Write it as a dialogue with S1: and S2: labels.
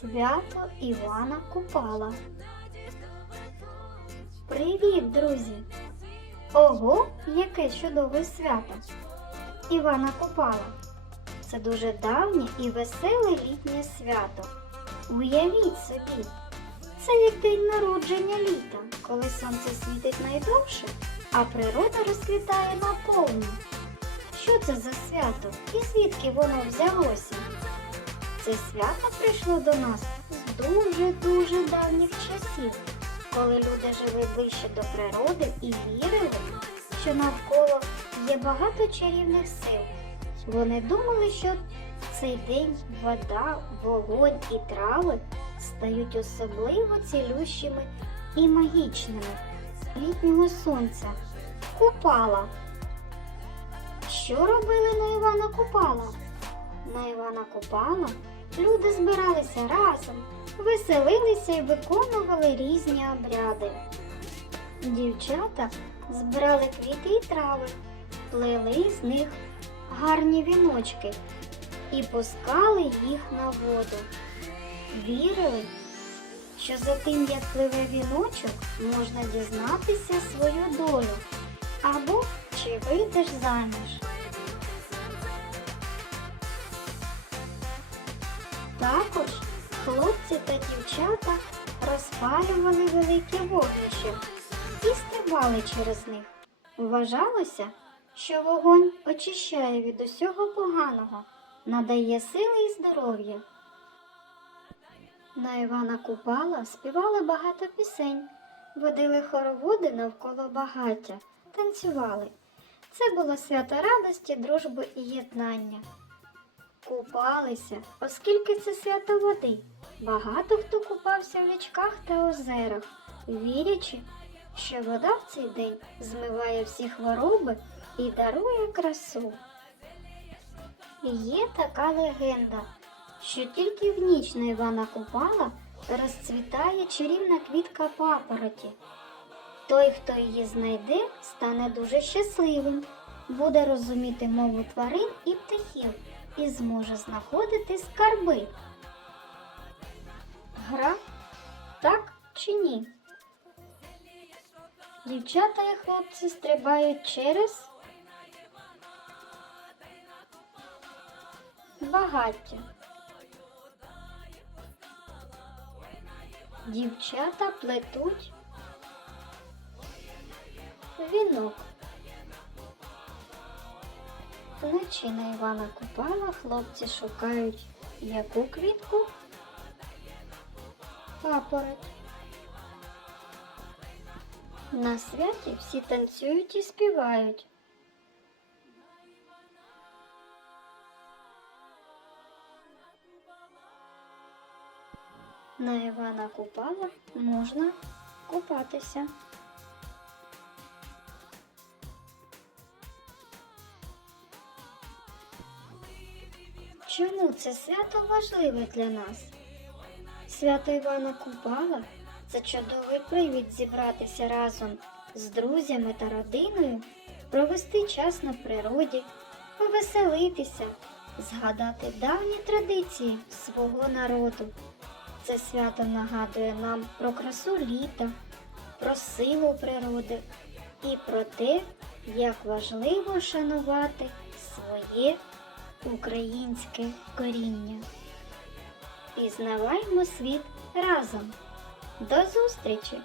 S1: Свято Івана Купала. Привіт, друзі! Ого, яке чудове свято! Івана Купала. Це дуже давнє і веселе літнє свято. Уявіть собі, це як день народження літа, коли сонце світить найдовше, а природа розквітає наповну. Що це за свято і звідки воно взялося? Це свято прийшло до нас з дуже-дуже давніх часів, коли люди жили ближче до природи і вірили, що навколо є багато чарівних сил. Вони думали, що цей день вода, вогонь і трави стають особливо цілющими і магічними. Літнього сонця купала. Що робили на Івана Купала? На Івана Купала люди збиралися разом, веселилися і виконували різні обряди. Дівчата збирали квіти і трави, плели з них гарні віночки і пускали їх на воду. Вірили, що за тим, як пливе віночок, можна дізнатися свою долю або чи вийдеш заміж. Також хлопці та дівчата розпалювали великі вогнища і стрибали через них. Вважалося, що вогонь очищає від усього поганого, надає сили і здоров'я. На Івана Купала співали багато пісень, водили хороводи навколо багаття, танцювали. Це було свято радості, дружби і єднання. Купалися, оскільки це свято води. Багато хто купався в річках та озерах, вірячи, що вода в цей день змиває всі хвороби і дарує красу. Є така легенда, що тільки в ніч на Івана Купала розцвітає чарівна квітка папороті. Той, хто її знайде, стане дуже щасливим, буде розуміти мову тварин і птахів і зможе знаходити скарби. Гра так чи ні? Дівчата і хлопці стрибають через багаття. Дівчата плетуть вінок. Вночі на Івана Купала хлопці шукають яку квітку? Папороть. На святі всі танцюють і співають. На Івана Купала можна купатися. Чому це свято важливе для нас? Свято Івана Купала це чудовий привід зібратися разом з друзями та родиною, провести час на природі, повеселитися, згадати давні традиції свого народу. Це свято нагадує нам про красу літа, про силу природи і про те, як важливо шанувати своє українське коріння. Пізнаваймо світ разом. До зустрічі!